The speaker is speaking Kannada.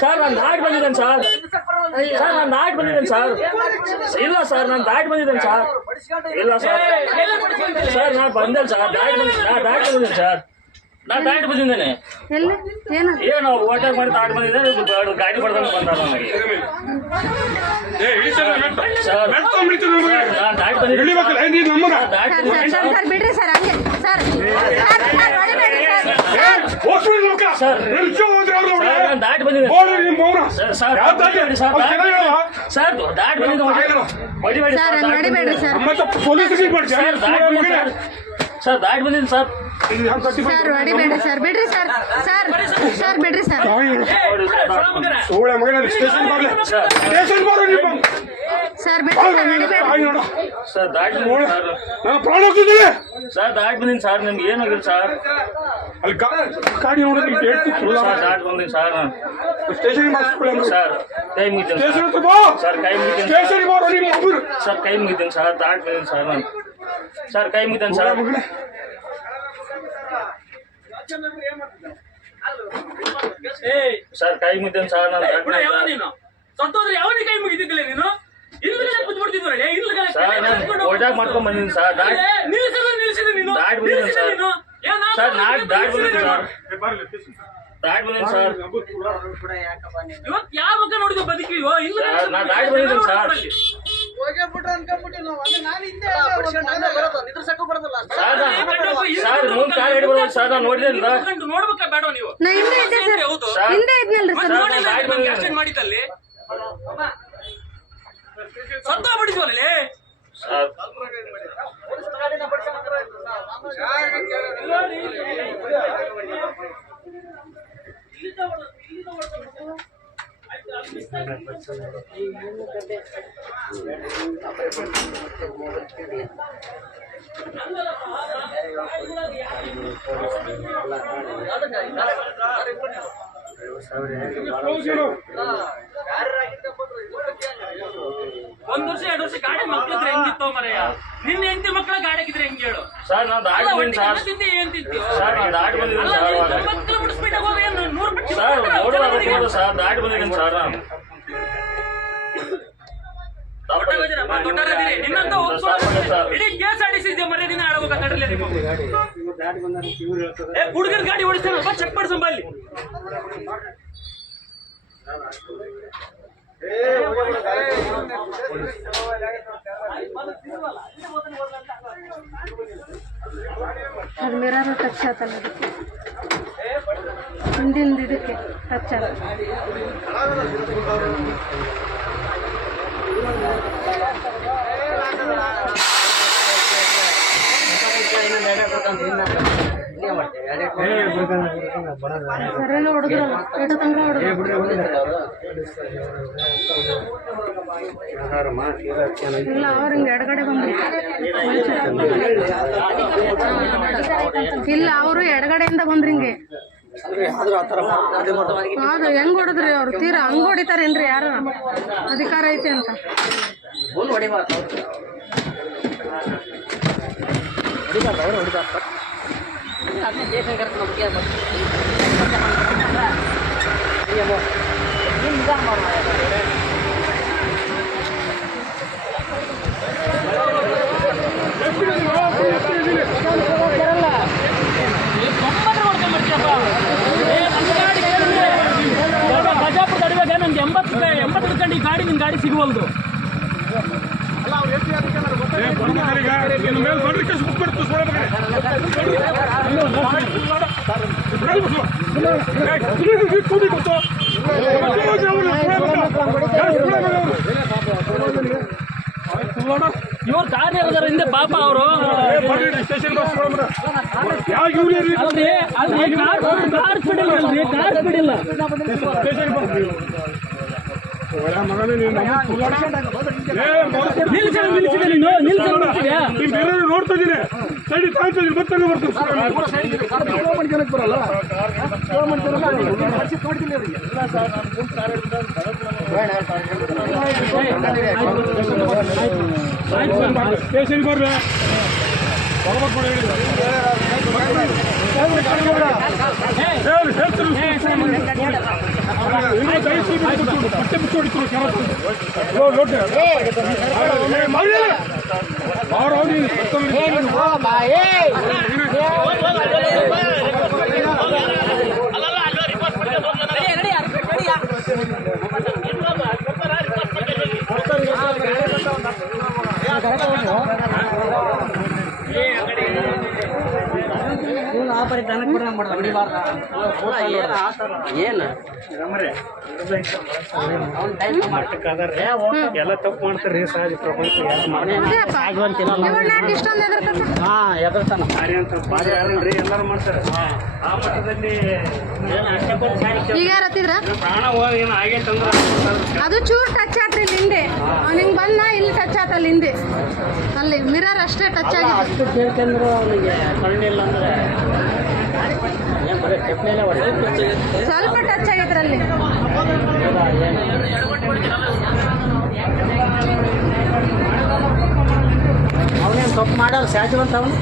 ಸರ್ ನಾನು ದಾಟಿ ಬಂದಿದ್ದೇನೆ ಸರ್. ನಾನು ದಾಟಿ ಬಂದಿದ್ದೇನೆ ಸರ್. ಇಲ್ಲ ಸರ್ ನಾನು ದಾಟಿ ಬಂದಿದ್ದೇನೆ ಸರ್. ಇಲ್ಲ ಸರ್ ಸರ್ ನಾನು ಬಂದೇನೆ ಸರ್. ದಾಟಿ ಬಂದಿದ್ದೇನೆ ಸರ್. ನಾನು ದಾಟಿ ಬಂದಿದ್ದೇನೆ. ಏನು ಓಟಾಗ ಮಾಡಿ ದಾಟಿ ಬಂದಿದ್ದೇನೆ. ಗಾಡಿ ಬಡ್ಕೊಂಡು ಬಂದ ನನಗೆ ಸರ್. ನಾನು ದಾಟಿ ಬಂದಿದ್ದೇನೆ ಸರ್. ದಾಟಿ ಬಂದಿದ್ದೇನೆ ಸರ್. ದಾಟಿ ಬಂದಿದ್ದೇನೆ. ಹೊಡಿಬೇಡಿ ಸರ್. ದಾಟಿ ಬಂದಿದ್ದೀನಿ ಸರ್. ಸರ್ ಹೊಡಿಬೇಡಿ ಸರ್. ಬಿಡ್ರಿ ಸರ್. ಸರ್ ಬಿಡ್ರಿ ಸರ್. ಸರ್ ಸರ್ ದಾಟಿ ಸರ್. ದಾಟಿ ಬಂದಿನಿ ಸರ್. ನಿಮ್ಗೆ ಏನಾಗಿಲ್ಲ ಸರ್. ದಾಟಿ ಬಂದಿನಿ ಸರ್. ಸರ್ ಕೈ ಮುಗಿದ್ದೇನೆ ಸರ್. ಕೈ ಮುಗಿದ್ದೇನೆ ಸರ್. ಕೈ ಮುಗಿದ್ದೇನೆ ಸರ್. ದಾಟಿ ಬಂದಿನಿ ಸರ್ ನಾನು. ಸರ್ ಕೈ ಮುಗಿದ್ದೇನೆ ಸರ್. ಸರ್ ಕೈ ಮುಗಿದ್ದೇನೆ ಸರ್ ನಾನು. ಸತ್ತೋದ್ರೆ ಯಾವನಿಗೆ ಕೈ ಮುಗಿದಿದ್ದಿಲ್ಲ ನೀನು? ಓಟಾಗ ಮಾಡ್ಕೊಂಡ್ ಬಂದಿದ್ದೀನಿ ಸರ್. ದಾಟಿ ಬಂದಿದ್ದೀನಿ ಸರ್. ಸರ್ ದಾಟಿ ಬಂದಿದ್ದೀನಿ ಸರ್. ದಾಟಿ ಬಂದಿದ್ದೀನಿ ಸರ್. ಇವತ್ತು ಯಾವ ಮುಖ ನೋಡಿದ ಬದುಕಿವೋ? ನಾ ದಾಟಿ ಬಂದಿದ್ದೀನಿ ಸರ್. ಸರ್ ಮುಂದೆ ಕಾರ್ ಹಿಡಿ ಬರೋದು ಸರ್. ನಾನು ನೋಡಿದ್ದೆ ನೋಡ್ಬೇಕಾ ಬೇಡ ನೀವು? ಮಾಡಿದಲ್ಲಿ ಸತ್ತ ಬಿಡಿದ್ವಲ್ಲಿ ಒಂದ್ ವರ್ಷ 2 ವರ್ಷ ಗಾಡಿ ಮಕ್ಳಿದ್ರೆ ಹೆಂಗಿತ್ತೋ ಮರೆಯ. ನಿನ್ನ ಹೆಂಡತಿ ಮಕ್ಕಳ ಗಾಡಿ ಹಾಕಿದ್ರೆ ಹೆಂಗ್ ಹೇಳು ಸರ್. ನಾನು ದಾಟಿ ಬಂದಿದ್ದೀನಿ ಸರ್. ಏನ್ ತಿಂತೀವಿ ಸರ್. ನಾನು ದಾಟಿ ಬಂದಿದ್ದೀನಿ ಸರ್. ಮಕ್ಕಳು ಬಿಡಿಸ್ಬಿಟ್ಟಾಗ ಹೋಗಿ 100 ಪಟ್ಟಿ ಸರ್. ಸರ್ ದಾಟಿ ಬಂದಿದ್ದೀನಿ ಸರ್. ನಾನು ನಿನ್ನಂತ ಇಡೀ ಕೇಸ್ ಆಡಿಸಿದ್ದೆ ಮರ್ಯಾದಿನ ಆಡಬೇಕು. ತಡಲೇ ನಿಮ್ಮ ಹುಡುಗರ ಗಾಡಿ ಓಡಿಸ್ತಾನ ಚೆಕ್ ಮಾಡಿ ಸಂಬಲ್ಲಿ. ಅದು ಮಿರರ್ ಟಚ್ ಆತಲ್ಲ ಅದಕ್ಕೆ ಹಿಂದಿಂದ ಇದಕ್ಕೆ ಟಚ್ ಆಗ. ಸರಿಯಾಗಿ ಹೊಡೆದ್ರಲ್ಲ ಎಟ ತನಕ ಇಲ್ಲ. ಅವ್ರು ಹಿಂಗೆ ಎಡಗಡೆ ಬಂದ್ರು. ಇಲ್ಲ ಅವರು ಎಡಗಡೆಯಿಂದ ಬಂದ್ರಿ ಹಿಂಗೆ. ಹೌದು ಹೆಂಗ್ ಹೊಡೆದ್ರಿ ಅವ್ರು? ತೀರಾ ಹಂಗ್ ಹೊಡಿತಾರೇನ್ರಿ? ಯಾರು ಅಧಿಕಾರ ಐತೆ ಅಂತ ಬಜಾಪುರದ ಅಡಿವಾಗ ನಂಗೆ 80 ಕಂಡು ಈ ಗಾಡಿ ನಿನ್ನ ಗಾಡಿ ಸಿಗುವಲ್ದು. ಇವ್ರ ಯಾರ್ಯಾರ ಹಿಂದೆ ಪಾಪ ಅವರು ಸ್ಟೇಷನ್ ಬಸ್ ಯಾವ ಯೂರಿಯನ್ ಕಾರ್ ಸ್ಪೀಡಿಲ್ಲ ಅಲ್ರಿ, ಕಾರ್ ಸ್ಪೀಡಿಲ್ಲ. ಸ್ಟೇಷನ್ ಬಸ್ ಮಗನೇ ನೀವು ನಿಲ್ಸಿದೆ ನೀನು, ನಿಲ್ಸಿದ್ಯಾ? ನೀವು ಬೇರೆ ನೋಡ್ತಾ ಇದ್ದೀನಿ ಸೈಡ್ ಕಾಣ್ತಾ ಇದ್ದೀನಿ ಬರ್ತಾನೆ ಬರ್ತೀನಿ ಸ್ಟೇಷನ್ ಬರ್ರಿ ಎಲ್ಲ ತಪ್ಪು ಮಾಡ್ತಾರೆ ಸಹಜ ಪ್ರಪಂಚ ಇಷ್ಟೊಂದು ಎದುರ್ತಾನ ಭಾರಿ ಅಂತ ಭಾರಿ ಯಾರಲ್ರಿ ಎಲ್ಲರೂ ಮಾಡ್ತಾರೆ ಆ ಮಟ್ಟದಲ್ಲಿ ಈಗ ಯಾರು ಹತ್ತಿದ್ರ ಪ್ರಾಣ ಹೋಗ ಏನು ಆಗೈತಂದ್ರೆ ಅದು ಚೂರ್ ಟಚ್ ಆತ್ರಿ ಇಲ್ಲಿ ಹಿಂದೆ ಅವ್ನಿಗೆ ಬಂದ ಇಲ್ಲಿ ಟಚ್ ಆತ ಅಲ್ಲಿ ಹಿಂದೆ ಅಲ್ಲಿ ಮಿರರ್ ಅಷ್ಟೇ ಟಚ್ ಆಗಿದೆ. ಅಷ್ಟು ಕೇಳ್ಕೊಂಡ್ರು ಅವನಿಗೆ ಕಣ್ಣಿಲ್ಲ ಅಂದ್ರೆ ಏನ್ ಬರೀ ಚಪ್ಲಿಯಲ್ಲೇ ಸ್ವಲ್ಪ ಟಚ್ ಆಗೈತ್ರಿ ಅಲ್ಲಿ. ಅವನೇನು ತಪ್ಪು ಮಾಡಲ್ಲ ಸಹಜವಂತ ಅವನು.